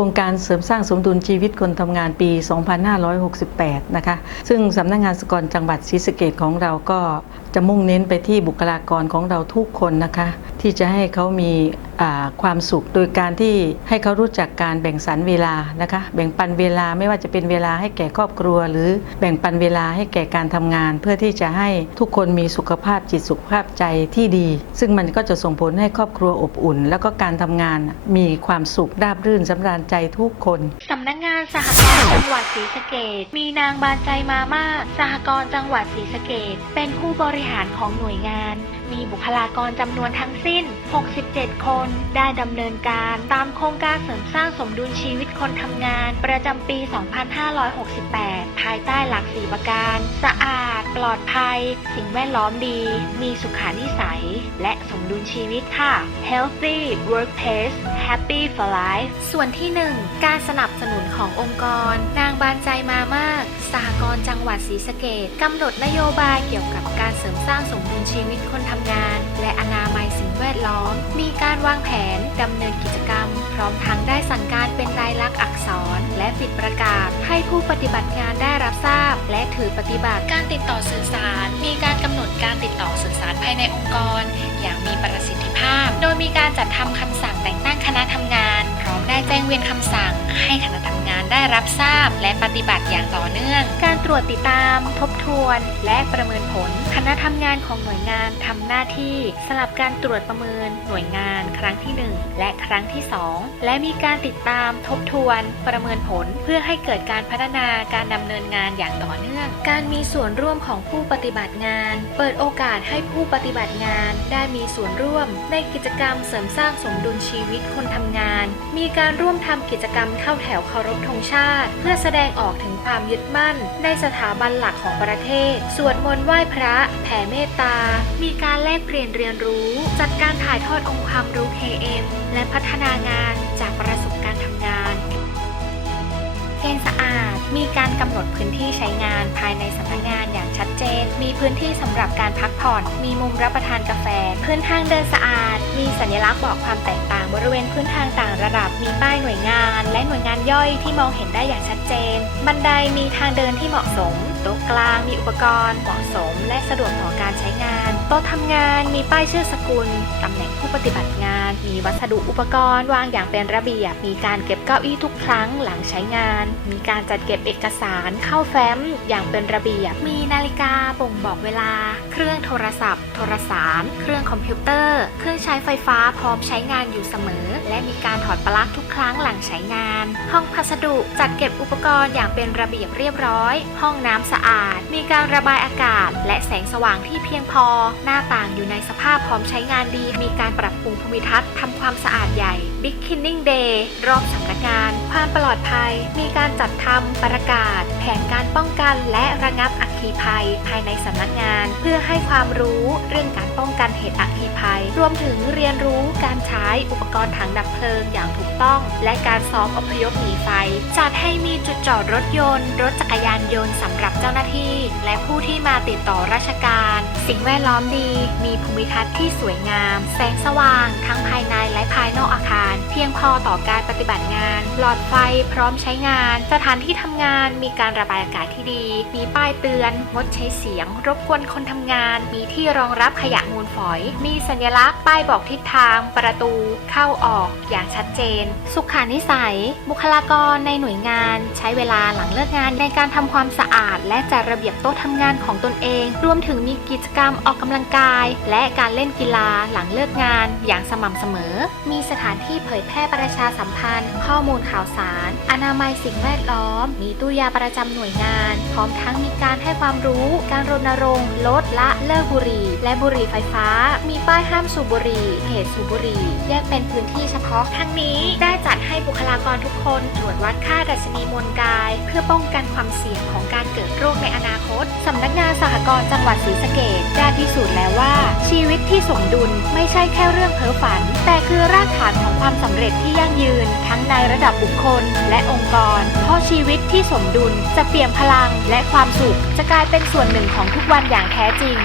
ครงการเสริมสร้างสมดุลชีวิตคนทำงานปี 2568 นะคะ ซึ่งสำนักงานสกรจังหวัดศรีสะเกดของเราก็จะมุ่งเน้นไปที่บุคลากรของเราทุกคนนะคะ ที่จะให้เขามี ความสุขโดยการที่ให้เขารู้จักการแบ่งสรรเวลานะคะแบ่งปันเวลาไม่ว่าจะเป็นเวลาให้แก่ครอบครัว หรือแบ่งปันเวลาให้แก่การทำงาน เพื่อที่จะให้ทุกคนมีสุขภาพจิตสุขภาพใจที่ดี ซึ่งมันก็จะส่งผลให้ครอบครัวอบอุ่น แล้วก็การทำงานมีความสุขราบรื่นสำราญใจทุกคนสำนักงานสหกรณ์จังหวัดศรีสะเกดมีนางบานใจมามาสหกรณ์จังหวัดศรีสะเกดเป็นผู้บริหารของหน่วยงาน มีบุคลากรจำนวนทั้งสิ้น 67 คน ได้ดำเนินการตามโครงการเสริมสร้างสมดุลชีวิตคนทำงาน ประจำปี 2568 ภายใต้หลักสีประการ สะอาด ปลอดภัย สิ่งแวดล้อมดี มีสุขานิสัย และสมดุลชีวิตค่ะ Healthy Workplace Happy for Life ส่วนที่ 1 การสนับสนุนขององค์กร นางบานใจมามาก สหกรณ์จังหวัดศรีสะเกดกำหนดนโยบายเกี่ยวกับการเสริมสร้างสมดุลชีวิตคนทำงาน และอนามัยสิ่งแวดล้อม มีการวางแผนดำเนินกิจกรรม ร้อมทั้งได้สั่งการเป็นลายลักษณ์อักษร และปิดประกาศให้ผู้ปฏิบัติงานได้รับทราบ และถือปฏิบัติการติดต่อสื่อสาร มีการกำหนดการติดต่อสื่อสารภายในองค์กร อย่างมีประสิทธิภาพ โดยมีการจัดทำคำสั่งแต่งตั้งคณะทำงาน พร้อมได้แจ้งเวียนคำสั่ง ให้คณะทำงานได้รับทราบ และปฏิบัติอย่างต่อเนื่อง การตรวจติดตาม ทบทวน และประเมินผลค ณะทำงานของหน่วยงานทำหน้าที่สลับการตรวจประเมินหน่วยงานครั้งที่ 1 และครั้งที่ 2 และมีการติดตามทบทวน ประเมินผลเพื่อให้เกิดการพัฒนาการดำเนินงานอย่างต่อเนื่อง การมีส่วนร่วมของผู้ปฏิบัติงาน เปิดโอกาสให้ผู้ปฏิบัติงานได้มีส่วนร่วม ในกิจกรรมเสริมสร้างสมดุลชีวิตคนทำงาน มีการร่วมทำกิจกรรมเข้าแถวเคารพธงชาติ เพื่อแสดงออกถึงความยึดมั่น ในสถาบันหลักของประเทศ สวดมนต์ไหว้พระแผ่เมตตา มีการแลกเปลี่ยนเรียนรู้ จัดการถ่ายทอดองค์ความรู้ KM และพัฒนางานจากประสบการณ์ทำงาน เกณฑ์สะอาด มีการกำหนดพื้นที่ใช้งานภายในสำนักงานอย่างชัดเจน มีพื้นที่สำหรับการพักผ่อน มีมุมรับประทานกาแฟ พื้นทางเดินสะอาด มีสัญลักษณ์บอกความแตกต่างบริเวณพื้นทางต่างระดับ มีป้ายหน่วยงาน และหน่วยงานย่อยที่มองเห็นได้อย่างชัดเจน บันไดมีทางเดินที่เหมาะสม โต๊ะกลางมีอุปกรณ์เหมาะสม และสะดวกต่อการใช้งานโต๊ะทำงานมีป้ายชื่อสกุลตำแหน่งผู้ปฏิบัติงาน มีวัสดุอุปกรณ์วางอย่างเป็นระเบียบ มีการเก็บเก้าอี้ทุกครั้งหลังใช้งาน มีการจัดเก็บเอกสารเข้าแฟ้มอย่างเป็นระเบียบ มีนาฬิกาบ่งบอกเวลา เครื่องโทรศัพท์ โทรสาร เครื่องคอมพิวเตอร์ เครื่องใช้ไฟไฟ้าพร้อมใช้งานอยู่เสมอ และมีการถอดปลั๊กทุกครั้งหลังใช้งาน ห้องพัสดุจัดเก็บอุปกรณ์อย่างเป็นระเบียบเรียบร้อย ห้องน้ำสะอาด มีการระบายอากาศ และแสงสว่างที่เพียงพอ หน้าต่างอยู่ในสภาพพร้อมใช้งานดี มีการปรับปรุงภูมิทัศน์ทำความสะอาดใหญ่ Big Cleaning Day รอบสำนักงาน ความปลอดภัย มีการจัดทำประกาศ แผนการป้องกันและระงับอัคคีภัย ภายในสำนักงาน เพื่อให้ความรู้เรื่องการป้องกันเหตุอัคคีภัย รวมถึงเรียนรู้การใช้อุปกรณ์ถังดับเพลิงอย่างถูกต้อง และการซ้อมอพยพหนีไฟ จัดให้มีจุดจอดรถยนต์ รถจักรยานยนต์สำหรับเจ้าหน้าที่ และผู้ที่มาติดต่อราชการ สิ่งแวดล้อมดี มีภูมิทัศน์ที่สวยงาม แสงสว่าง ทั้งภายในและภายนอกอาคารเพียงพอต่อการปฏิบัติงาน หลอดไฟพร้อมใช้งาน สถานที่ทำงานมีการระบายอากาศที่ดี มีป้ายเตือน งดใช้เสียง รบกวนคนทำงาน มีที่รองรับขยะมูลฝอย มีสัญลักษณ์ป้ายบอกทิศทาง ประตู เข้าออกอย่างชัดเจน สุขานิสัย บุคลากรในหน่วยงาน ใช้เวลาหลังเลิกงานในการทำความสะอาด และจัดระเบียบโต๊ะทำงานของตนเอง รวมถึงมีกิจกรรมออกกำลังกาย และการเล่นกีฬาหลังเลิกงานอย่างสม่ำเสมอ มีสถานที่เผยแพร่ประชาสัมพันธ์ ข้อมูลข่าวสาร อนามัยสิ่งแวดล้อม มีตู้ยาประจำหน่วยงาน พร้อมทั้งมีการให้ความรู้ การรณรงค์ลดละเลิกบุหรี่ และบุหรี่ไฟฟ้า มีป้ายห้ามสูบบุหรี่เหตุสูบบุหรี่ แยกเป็นพื้นที่เฉพาะทั้งนี้ได้จัดให้บุคลากรทุกคนตรวจวัดค่าดัชนีมวลกาย เพื่อป้องกันความเสี่ยงของการเกิดโรคในอนาคตสำนักงานสหกรณ์จังหวัดศรีสะเกษได้พิสูจน์แล้วว่า ชีวิตที่สมดุลไม่ใช่แค่เรื่องเพ้อฝัน แต่คือรากฐานของความความสำเร็จที่ยั่งยืน ทั้งในระดับบุคคลและองค์กร เพราะชีวิตที่สมดุลจะเปี่ยมพลังและความสุขจะกลายเป็นส่วนหนึ่งของทุกวันอย่างแท้จริง